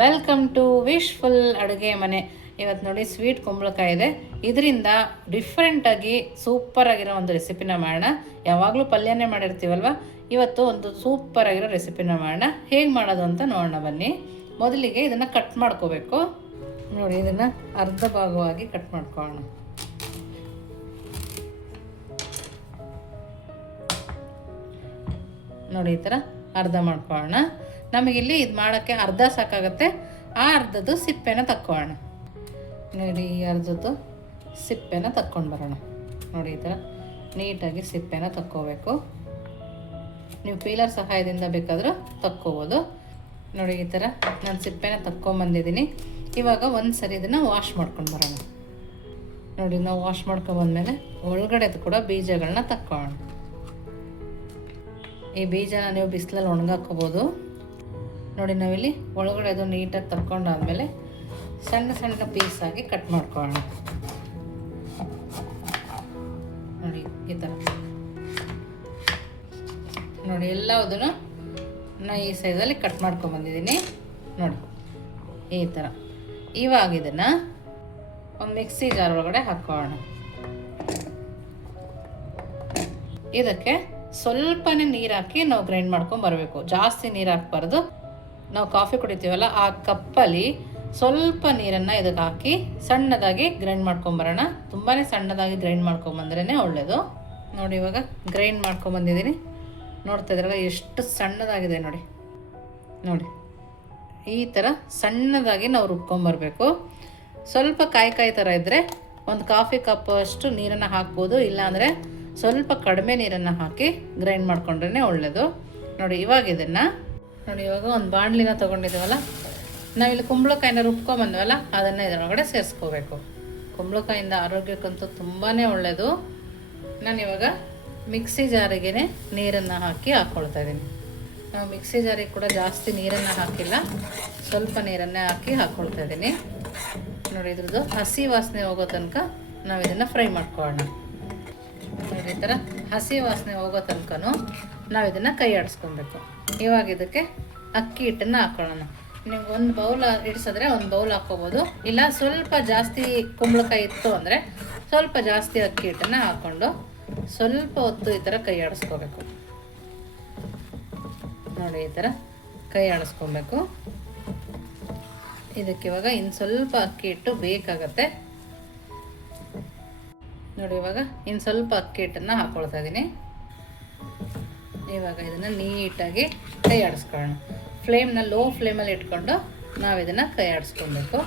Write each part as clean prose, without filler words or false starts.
Welcome to wishful ಅಡುಗೆ ಮನೆ. ಇವತ್ತು ನೋಡಿ ಸ್ವೀಟ್ ಕುಂಬಳಕಾಯಿ ಇದೆ. ಇದರಿಂದ ಡಿಫ್ರೆಂಟಾಗಿ ಸೂಪರಾಗಿರೋ ಒಂದು ರೆಸಿಪಿನ ಮಾಡೋಣ. ಯಾವಾಗಲೂ ಪಲ್ಯನೇ ಮಾಡಿರ್ತೀವಲ್ವ, ಇವತ್ತು ಒಂದು ಸೂಪರಾಗಿರೋ ರೆಸಿಪಿನ ಮಾಡೋಣ. ಹೇಗೆ ಮಾಡೋದು ಅಂತ ನೋಡೋಣ ಬನ್ನಿ. ಮೊದಲಿಗೆ ಇದನ್ನು ಕಟ್ ಮಾಡ್ಕೋಬೇಕು. ನೋಡಿ, ಇದನ್ನು ಅರ್ಧ ಭಾಗವಾಗಿ ಕಟ್ ಮಾಡ್ಕೊಳ್ಳೋಣ. ನೋಡಿ, ಈ ಥರ ಅರ್ಧ ಮಾಡ್ಕೊಳ್ಳೋಣ. ನಮಗಿಲ್ಲಿ ಇದು ಮಾಡೋಕ್ಕೆ ಅರ್ಧ ಸಾಕಾಗುತ್ತೆ. ಆ ಅರ್ಧದ್ದು ಸಿಪ್ಪೆನ ತಕ್ಕೊಳ್ಳೋಣ. ನೋಡಿ, ಈ ಅರ್ಧದ್ದು ಸಿಪ್ಪೆನ ತಕ್ಕೊಂಡು ಬರೋಣ. ನೋಡಿ, ಈ ಥರ ನೀಟಾಗಿ ಸಿಪ್ಪೆನ ತಕ್ಕೋಬೇಕು. ನೀವು ಪೀಲರ್ ಸಹಾಯದಿಂದ ಬೇಕಾದರೂ ತಕ್ಕೋಬೋದು. ನೋಡಿ, ಈ ಥರ ನಾನು ಸಿಪ್ಪೆನ ತಕ್ಕೊಂಬಂದಿದ್ದೀನಿ. ಇವಾಗ ಒಂದು ಸರಿ ಇದನ್ನು ವಾಶ್ ಮಾಡ್ಕೊಂಡು ಬರೋಣ. ನೋಡಿ, ನಾವು ವಾಶ್ ಮಾಡ್ಕೊಂಬಂದ್ಮೇಲೆ ಒಳಗಡೆದು ಕೂಡ ಬೀಜಗಳನ್ನ ತಕ್ಕೊಳ್ಳೋಣ. ಈ ಬೀಜನ ನೀವು ಬಿಸಿಲಲ್ಲಿ ಒಣಗಾಕೋಬೋದು. ನೋಡಿ, ನಾವಿಲ್ಲಿ ಒಳಗಡೆ ಅದು ನೀಟಾಗಿ ತಕ್ಕೊಂಡಾದ್ಮೇಲೆ ಸಣ್ಣ ಸಣ್ಣ ಪೀಸಾಗಿ ಕಟ್ ಮಾಡ್ಕೊಳ್ಳೋಣ. ನೋಡಿ, ಈ ಥರ ನೋಡಿ ಎಲ್ಲದನ್ನು ನಾನು ಈ ಸೈಜಲ್ಲಿ ಕಟ್ ಮಾಡ್ಕೊಂಬಂದಿದ್ದೀನಿ. ನೋಡಿ, ಈ ಥರ. ಇವಾಗ ಇದನ್ನು ಒಂದು ಮಿಕ್ಸಿ ಜಾರ್ ಒಳಗಡೆ ಹಾಕ್ಕೊಳ್ಳೋಣ. ಇದಕ್ಕೆ ಸ್ವಲ್ಪನೇ ನೀರು ಹಾಕಿ ನಾವು ಗ್ರೈಂಡ್ ಮಾಡ್ಕೊಂಡು ಬರಬೇಕು. ಜಾಸ್ತಿ ನೀರು ಹಾಕಬಾರ್ದು. ನಾವು ಕಾಫಿ ಕುಡಿತೀವಲ್ಲ, ಆ ಕಪ್ಪಲ್ಲಿ ಸ್ವಲ್ಪ ನೀರನ್ನು ಇದಕ್ಕೆ ಹಾಕಿ ಸಣ್ಣದಾಗಿ ಗ್ರೈಂಡ್ ಮಾಡ್ಕೊಂಬರೋಣ. ತುಂಬಾ ಸಣ್ಣದಾಗಿ ಗ್ರೈಂಡ್ ಮಾಡ್ಕೊಂಬಂದ್ರೇ ಒಳ್ಳೆಯದು. ನೋಡಿ, ಇವಾಗ ಗ್ರೈಂಡ್ ಮಾಡ್ಕೊಂಬಂದಿದ್ದೀನಿ. ನೋಡ್ತಾ ಇದ್ರಲ್ಲ ಎಷ್ಟು ಸಣ್ಣದಾಗಿದೆ. ನೋಡಿ ನೋಡಿ ಈ ಥರ ಸಣ್ಣದಾಗಿ ನಾವು ರುಬ್ಕೊಂಬರ್ಬೇಕು. ಸ್ವಲ್ಪ ಕಾಯಿ ಥರ ಇದ್ದರೆ ಒಂದು ಕಾಫಿ ಕಪ್ ಅಷ್ಟು ನೀರನ್ನು ಹಾಕ್ಬೋದು. ಇಲ್ಲಾಂದರೆ ಸ್ವಲ್ಪ ಕಡಿಮೆ ನೀರನ್ನು ಹಾಕಿ ಗ್ರೈಂಡ್ ಮಾಡ್ಕೊಂಡ್ರೇ ಒಳ್ಳೆಯದು. ನೋಡಿ, ಇವಾಗ ಇದನ್ನು ನೋಡಿ, ಇವಾಗ ಒಂದು ಬಾಣಲಿನ ತೊಗೊಂಡಿದ್ದೀವಲ್ಲ, ನಾವಿಲ್ಲಿ ಕುಂಬಳಕಾಯಿನ ರುಬ್ಕೊಂಬಂದ್ವಲ್ಲ, ಅದನ್ನು ಇದರೊಳಗಡೆ ಸೇರಿಸ್ಕೋಬೇಕು. ಕುಂಬಳಕಾಯಿಂದ ಆರೋಗ್ಯಕ್ಕಂತೂ ತುಂಬಾ ಒಳ್ಳೆಯದು. ನಾನಿವಾಗ ಮಿಕ್ಸಿ ಜಾರಿಗೆ ನೀರನ್ನು ಹಾಕ್ಕೊಳ್ತಾ ಇದ್ದೀನಿ. ನಾವು ಮಿಕ್ಸಿ ಜಾರಿಗೆ ಕೂಡ ಜಾಸ್ತಿ ನೀರನ್ನು ಹಾಕಿಲ್ಲ, ಸ್ವಲ್ಪ ನೀರನ್ನೇ ಹಾಕ್ಕೊಳ್ತಾ ಇದ್ದೀನಿ. ನೋಡಿ, ಇದ್ರದ್ದು ಹಸಿ ವಾಸನೆ ಹೋಗೋ ತನಕ ನಾವು ಇದನ್ನು ಫ್ರೈ ಮಾಡ್ಕೊಳ್ಳೋಣ. ನೋಡಿ, ಈ ಥರ ಹಸಿ ವಾಸನೆ ಹೋಗೋ ತನಕನೂ ನಾವು ಇದನ್ನು ಕೈ ಆಡಿಸ್ಕೊಬೇಕು. ಇವಾಗ ಇದಕ್ಕೆ ಅಕ್ಕಿ ಹಿಟ್ಟನ್ನು ಹಾಕ್ಕೊಳ್ಳೋಣ. ನೀವು ಒಂದು ಬೌಲ್ ಇಡಿಸಿದ್ರೆ ಒಂದು ಬೌಲ್ ಹಾಕ್ಕೋಬೋದು. ಇಲ್ಲ ಸ್ವಲ್ಪ ಜಾಸ್ತಿ ಕುಂಬಳಕಾಯಿ ಇತ್ತು ಅಂದರೆ ಸ್ವಲ್ಪ ಜಾಸ್ತಿ ಅಕ್ಕಿ ಹಿಟ್ಟನ್ನು ಹಾಕ್ಕೊಂಡು ಸ್ವಲ್ಪ ಹೊತ್ತು ಈ ಥರ ಕೈ ಆಡಿಸ್ಕೋಬೇಕು. ನೋಡಿ, ಈ ಥರ ಕೈ ಆಡಿಸ್ಕೊಬೇಕು. ಇದಕ್ಕೆ ಇವಾಗ ಇನ್ನು ಸ್ವಲ್ಪ ಅಕ್ಕಿ ಹಿಟ್ಟು ಬೇಕಾಗತ್ತೆ. ನೋಡಿ, ಇವಾಗ ಇನ್ನು ಸ್ವಲ್ಪ ಅಕ್ಕಿ ಹಿಟ್ಟನ್ನು ಹಾಕ್ಕೊಳ್ತಾ ಇದ್ದೀನಿ. ಇವಾಗ ಇದನ್ನು ನೀಟಾಗಿ ಕೈ ಆಡಿಸ್ಕೊಳ್ಳೋಣ. ಫ್ಲೇಮ್ನ ಲೋ ಫ್ಲೇಮಲ್ಲಿ ಇಟ್ಕೊಂಡು ನಾವು ಇದನ್ನು ಕೈ ಆಡಿಸ್ಕೊಬೇಕು.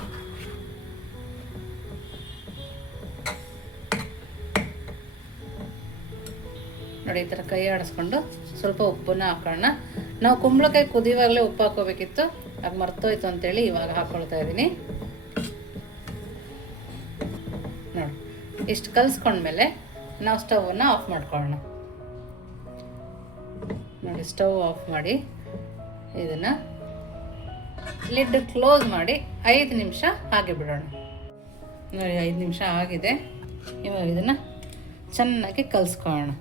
ನೋಡಿ, ಈ ಥರ ಕೈ ಆಡಿಸ್ಕೊಂಡು ಸ್ವಲ್ಪ ಉಪ್ಪನ್ನು ಹಾಕೋಣ. ನಾವು ಕುಂಬಳಕಾಯಿ ಕುದಿಯುವಾಗಲೇ ಉಪ್ಪು ಹಾಕೋಬೇಕಿತ್ತು, ಅದು ಮರ್ತೋಯ್ತು ಅಂತೇಳಿ ಇವಾಗ ಹಾಕ್ಕೊಳ್ತಾ ಇದ್ದೀನಿ. ನೋಡಿ, ಇಷ್ಟು ಕಲಿಸ್ಕೊಂಡ್ಮೇಲೆ ನಾವು ಸ್ಟವನ್ನು ಆಫ್ ಮಾಡ್ಕೊಳ್ಳೋಣ. ನೋಡಿ, ಸ್ಟವ್ ಆಫ್ ಮಾಡಿ ಇದನ್ನು ಲಿಡ್ ಕ್ಲೋಸ್ ಮಾಡಿ 5 ನಿಮಿಷ ಹಾಗೆ ಬಿಡೋಣ. ನೋಡಿ, 5 ನಿಮಿಷ ಆಗಿದೆ. ಇವಾಗ ಇದನ್ನು ಚೆನ್ನಾಗಿ ಕಲಿಸ್ಕೊಳ್ಳೋಣ.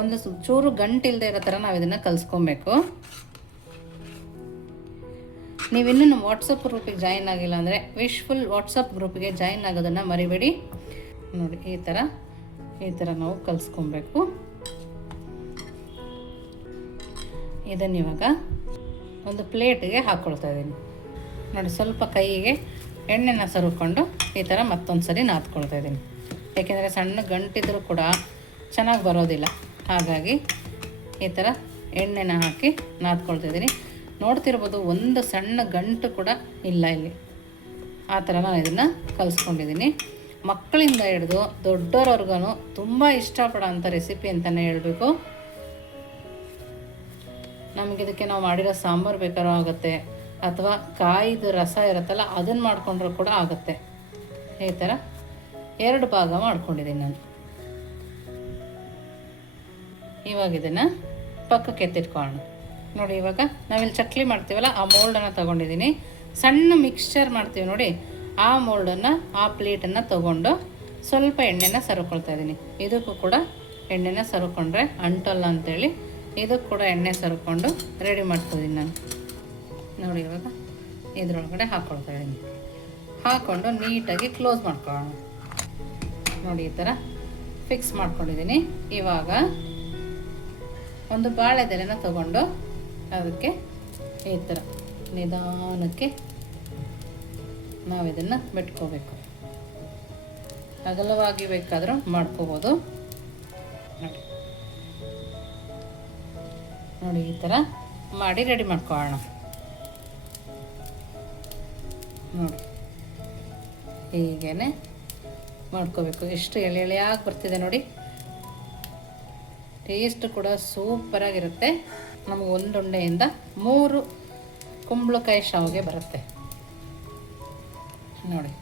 ಒಂದು ಚೂರು ಗಂಟಿಲ್ಲದೆ ಇರೋ ಥರ ನಾವು ಇದನ್ನು ಕಲಿಸ್ಕೊಬೇಕು. ನೀವಿನ್ನೂ ನಮ್ಮ ವಾಟ್ಸಪ್ ಗ್ರೂಪಿಗೆ ಜಾಯಿನ್ ಆಗಿಲ್ಲ ಅಂದರೆ ವಿಶ್ಫುಲ್ ವಾಟ್ಸಪ್ ಗ್ರೂಪಿಗೆ ಜಾಯಿನ್ ಆಗೋದನ್ನು ಮರಿಬೇಡಿ. ನೋಡಿ, ಈ ಥರ ನಾವು ಕಲಿಸ್ಕೊಬೇಕು. ಇದನ್ನು ಇವಾಗ ಒಂದು ಪ್ಲೇಟಿಗೆ ಹಾಕ್ಕೊಳ್ತಾ ಇದ್ದೀನಿ. ನೋಡಿ, ಸ್ವಲ್ಪ ಕೈಗೆ ಎಣ್ಣೆನ ಸರುಕೊಂಡು ಈ ಥರ ಮತ್ತೊಂದು ಸರಿ ನಾದ್ಕೊಳ್ತಾ ಇದ್ದೀನಿ. ಏಕೆಂದರೆ ಸಣ್ಣ ಗಂಟಿದ್ರೂ ಕೂಡ ಚೆನ್ನಾಗಿ ಬರೋದಿಲ್ಲ. ಹಾಗಾಗಿ ಈ ಥರ ಎಣ್ಣೆನ ಹಾಕಿ ನಾದ್ಕೊಳ್ತಾ ಇದ್ದೀನಿ. ನೋಡ್ತಿರ್ಬೋದು, ಒಂದು ಸಣ್ಣ ಗಂಟು ಕೂಡ ಇಲ್ಲ ಇಲ್ಲಿ. ಆ ಥರ ನಾನು ಇದನ್ನು ಕಲಿಸ್ಕೊಂಡಿದ್ದೀನಿ. ಮಕ್ಕಳಿಂದ ಹಿಡಿದು ದೊಡ್ಡೋರವ್ರಿಗೂ ತುಂಬ ಇಷ್ಟಪಡೋ ಅಂಥ ರೆಸಿಪಿ ಅಂತಲೇ ಹೇಳಬೇಕು. ನಮಗಿದಕ್ಕೆ ನಾವು ಮಾಡಿರೋ ಸಾಂಬಾರು ಬೇಕಾದ್ರೂ ಆಗುತ್ತೆ, ಅಥವಾ ಕಾಯಿದು ರಸ ಇರುತ್ತಲ್ಲ ಅದನ್ನು ಮಾಡಿಕೊಂಡ್ರೂ ಕೂಡ ಆಗುತ್ತೆ. ಈ ಥರ 2 ಭಾಗ ಮಾಡ್ಕೊಂಡಿದ್ದೀನಿ ನಾನು. ಇವಾಗ ಇದನ್ನು ಪಕ್ಕಕ್ಕೆ ಎತ್ತಿಟ್ಕೊಳ್ಳೋಣ. ನೋಡಿ, ಇವಾಗ ನಾವಿಲ್ಲಿ ಚಕ್ಲಿ ಮಾಡ್ತೀವಲ್ಲ, ಆ ಮೋಲ್ಡನ್ನು ತೊಗೊಂಡಿದ್ದೀನಿ. ಸಣ್ಣ ಮಿಕ್ಸ್ಚರ್ ಮಾಡ್ತೀವಿ ನೋಡಿ, ಆ ಮೋಲ್ಡನ್ನು, ಆ ಪ್ಲೇಟನ್ನು ತೊಗೊಂಡು ಸ್ವಲ್ಪ ಎಣ್ಣೆನ ಸರುಕೊಳ್ತಾ ಇದ್ದೀನಿ. ಇದಕ್ಕೂ ಕೂಡ ಎಣ್ಣೆನ ಸರುಕೊಂಡ್ರೆ ಅಂಟಲ್ಲ ಅಂಥೇಳಿ ಇದಕ್ಕೆ ಕೂಡ ಎಣ್ಣೆ ಸರುಕೊಂಡು ರೆಡಿ ಮಾಡ್ತಿದ್ದೀನಿ ನಾನು. ನೋಡಿ, ಇವಾಗ ಇದರೊಳಗಡೆ ಹಾಕ್ಕೊಳ್ತಾ ಇದ್ದೀನಿ. ಹಾಕ್ಕೊಂಡು ನೀಟಾಗಿ ಕ್ಲೋಸ್ ಮಾಡ್ಕೊಳ್ಳೋಣ. ನೋಡಿ ಈ ಥರ ಫಿಕ್ಸ್ ಮಾಡ್ಕೊಂಡಿದ್ದೀನಿ. ಇವಾಗ ಒಂದು ಬಾಳೆದೆಲೆನ ತಗೊಂಡು ಅದಕ್ಕೆ ಈ ಥರ ನಿಧಾನಕ್ಕೆ ನಾವಿದನ್ನು ಬಿಟ್ಕೋಬೇಕು. ಅಗಲವಾಗಿ ಬೇಕಾದರೂ ಮಾಡ್ಕೋಬೋದು. ನೋಡಿ ಈ ಥರ ಮಾಡಿ ರೆಡಿ ಮಾಡ್ಕೊಳ್ಳೋಣ. ನೋಡಿ ಹೀಗೇನೆ ಮಾಡ್ಕೋಬೇಕು. ಎಷ್ಟು ಎಳೆ ಎಳೆಯಾಗಿ ಬರ್ತಿದೆ ನೋಡಿ. ಟೇಸ್ಟ್ ಕೂಡ ಸೂಪರಾಗಿರುತ್ತೆ. ನಮಗೆ ಒಂದುಂಡೆಯಿಂದ 3 ಕುಂಬಳಕಾಯಿ ಶಾವಿಗೆ ಬರುತ್ತೆ ನೋಡಿ.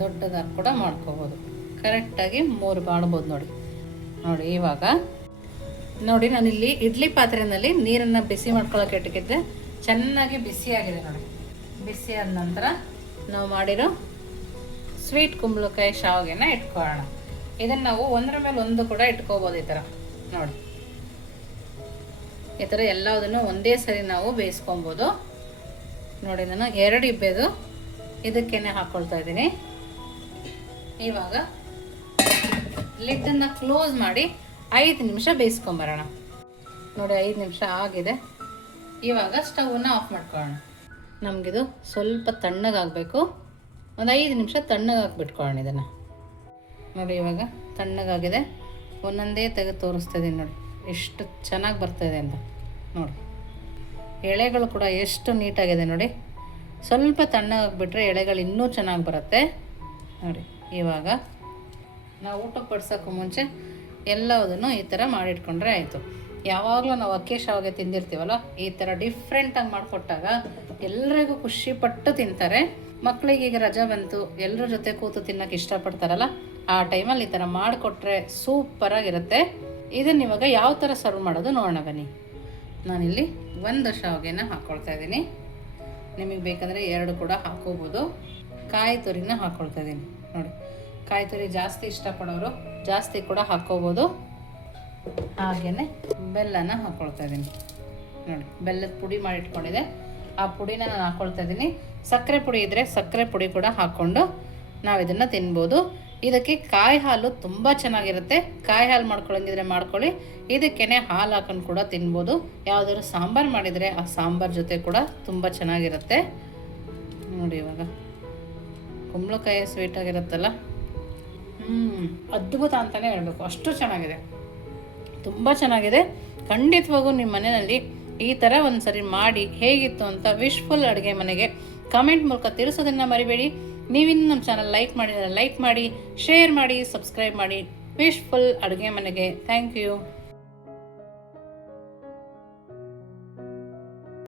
ದೊಡ್ಡದಾಗಿ ಕೂಡ ಮಾಡ್ಕೋಬೋದು. ಕರೆಕ್ಟಾಗಿ 3 ಮಾಡ್ಬೋದು ನೋಡಿ. ನೋಡಿ ಇವಾಗ ನೋಡಿ ನಾನಿಲ್ಲಿ ಇಡ್ಲಿ ಪಾತ್ರೆಯಲ್ಲಿ ನೀರನ್ನು ಬಿಸಿ ಮಾಡ್ಕೊಳ್ಳೋಕೆ ಇಟ್ಟಿದ್ದೆ. ಚೆನ್ನಾಗಿ ಬಿಸಿಯಾಗಿದೆ ನೋಡಿ. ಬಿಸಿ ಆದ ನಂತರ ನಾವು ಮಾಡಿರೋ ಸ್ವೀಟ್ ಕುಂಬಳಕಾಯಿ ಶಾವಿಗೆನ ಇಟ್ಕೊಳ್ಳೋಣ. ಇದನ್ನು ನಾವು ಒಂದರ ಮೇಲೆ ಒಂದು ಕೂಡ ಇಟ್ಕೋಬೋದು. ಈ ಥರ ನೋಡಿ, ಈ ಥರ ಎಲ್ಲದನ್ನು ಒಂದೇ ಸರಿ ನಾವು ಬೇಯಿಸ್ಕೊಬೋದು ನೋಡಿ. ನಾನು 2 ಇಬ್ಬೆದು ಇದಕ್ಕೇನೆ ಹಾಕ್ಕೊಳ್ತಾ ಇದ್ದೀನಿ. ಇವಾಗ ಲಿಡ್ಡನ್ನು ಕ್ಲೋಸ್ ಮಾಡಿ 5 ನಿಮಿಷ ಬೇಯಿಸ್ಕೊಂಬರೋಣ ನೋಡಿ. 5 ನಿಮಿಷ ಆಗಿದೆ. ಇವಾಗ ಸ್ಟವನ್ನು ಆಫ್ ಮಾಡ್ಕೊಳ್ಳೋಣ. ನಮಗಿದು ಸ್ವಲ್ಪ ತಣ್ಣಗಾಗಬೇಕು. ಒಂದು 5 ನಿಮಿಷ ತಣ್ಣಗಾಕ್ಬಿಟ್ಕೊಳ್ಳೋಣ ಇದನ್ನು ನೋಡಿ. ಇವಾಗ ತಣ್ಣಗಾಗಿದೆ. ಒಂದೊಂದೇ ತೆಗೆದು ತೋರಿಸ್ತಾ ಇದ್ದೀನಿ ನೋಡಿ ಎಷ್ಟು ಚೆನ್ನಾಗಿ ಬರ್ತಾಯಿದೆ ಅಂತ ನೋಡಿ. ಎಳೆಗಳು ಕೂಡ ಎಷ್ಟು ನೀಟಾಗಿದೆ ನೋಡಿ. ಸ್ವಲ್ಪ ತಣ್ಣಗಾಗ್ಬಿಟ್ರೆ ಎಳೆಗಳು ಇನ್ನೂ ಚೆನ್ನಾಗಿ ಬರುತ್ತೆ ನೋಡಿ. ಇವಾಗ ನಾವು ಊಟಕ್ಕೆ ಬಡ್ಸೋಕ್ಕೂ ಮುಂಚೆ ಎಲ್ಲದನ್ನು ಈ ಥರ ಮಾಡಿಟ್ಕೊಂಡ್ರೆ ಆಯಿತು. ಯಾವಾಗಲೂ ನಾವು ಅಕ್ಕಿ ಶಾವಿಗೆ ತಿಂದಿರ್ತೀವಲ್ಲ, ಈ ಥರ ಡಿಫ್ರೆಂಟಾಗಿ ಮಾಡಿಕೊಟ್ಟಾಗ ಎಲ್ರಿಗೂ ಖುಷಿಪಟ್ಟು ತಿಂತಾರೆ. ಮಕ್ಕಳಿಗೆ ಈಗ ರಜಾ ಬಂತು, ಎಲ್ಲರ ಜೊತೆ ಕೂತು ತಿನ್ನೋಕೆ ಇಷ್ಟಪಡ್ತಾರಲ್ಲ, ಆ ಟೈಮಲ್ಲಿ ಈ ಥರ ಮಾಡಿಕೊಟ್ರೆ ಸೂಪರಾಗಿರುತ್ತೆ. ಇದನ್ನು ಇವಾಗ ಯಾವ ಥರ ಸರ್ವ್ ಮಾಡೋದು ನೋಡೋಣ ಬನ್ನಿ. ನಾನಿಲ್ಲಿ 1 ಶಾವಿಗೆನ ಹಾಕ್ಕೊಳ್ತಾ ಇದ್ದೀನಿ. ನಿಮಗೆ ಬೇಕಂದರೆ 2 ಕೂಡ ಹಾಕ್ಕೋಬೋದು. ಕಾಯಿ ತುರಿನ ಹಾಕ್ಕೊಳ್ತಾ ಇದ್ದೀನಿ ನೋಡಿ. ಕಾಯಿ ತುರಿ ಜಾಸ್ತಿ ಇಷ್ಟಪಡೋರು ಜಾಸ್ತಿ ಕೂಡ ಹಾಕ್ಕೋಬೋದು. ಹಾಗೆಯೇ ಬೆಲ್ಲನ ಹಾಕ್ಕೊಳ್ತಾ ಇದ್ದೀನಿ ನೋಡಿ. ಬೆಲ್ಲದ ಪುಡಿ ಮಾಡಿಟ್ಕೊಂಡಿದೆ, ಆ ಪುಡಿನ ನಾನು ಹಾಕ್ಕೊಳ್ತಾ ಇದ್ದೀನಿ. ಸಕ್ಕರೆ ಪುಡಿ ಇದ್ದರೆ ಸಕ್ಕರೆ ಪುಡಿ ಕೂಡ ಹಾಕ್ಕೊಂಡು ನಾವು ಇದನ್ನು ತಿನ್ಬೋದು. ಇದಕ್ಕೆ ಕಾಯಿ ಹಾಲು ತುಂಬ ಚೆನ್ನಾಗಿರುತ್ತೆ. ಕಾಯಿ ಹಾಲು ಮಾಡ್ಕೊಳ್ಳೋಂಗಿದ್ರೆ ಮಾಡ್ಕೊಳ್ಳಿ. ಇದಕ್ಕೇ ಹಾಲು ಹಾಕೊಂಡು ಕೂಡ ತಿನ್ಬೋದು. ಯಾವುದಾದ್ರು ಸಾಂಬಾರು ಮಾಡಿದರೆ ಆ ಸಾಂಬಾರು ಜೊತೆ ಕೂಡ ತುಂಬ ಚೆನ್ನಾಗಿರುತ್ತೆ ನೋಡಿ. ಇವಾಗ ಕುಂಬಳಕಾಯಿ ಸ್ವೀಟಾಗಿರುತ್ತಲ್ಲ, ಅದ್ಭುತ ಅಂತಲೇ ಹೇಳಬೇಕು. ಅಷ್ಟು ಚೆನ್ನಾಗಿದೆ, ತುಂಬ ಚೆನ್ನಾಗಿದೆ. ಖಂಡಿತವಾಗೂ ನಿಮ್ಮ ಮನೆಯಲ್ಲಿ ಈ ಥರ ಒಂದು ಸರಿ ಮಾಡಿ ಹೇಗಿತ್ತು ಅಂತ ವಿಶ್ಫುಲ್ ಅಡುಗೆ ಮನೆಗೆ ಕಮೆಂಟ್ ಮೂಲಕ ತಿಳಿಸೋದನ್ನು ಮರಿಬೇಡಿ. ನೀವಿನ್ನು ನಮ್ಮ ಚಾನಲ್ ಲೈಕ್ ಮಾಡಿ, ಶೇರ್ ಮಾಡಿ, ಸಬ್ಸ್ಕ್ರೈಬ್ ಮಾಡಿ. ವಿಶ್ಫುಲ್ ಅಡುಗೆ ಮನೆಗೆ ಥ್ಯಾಂಕ್ ಯು.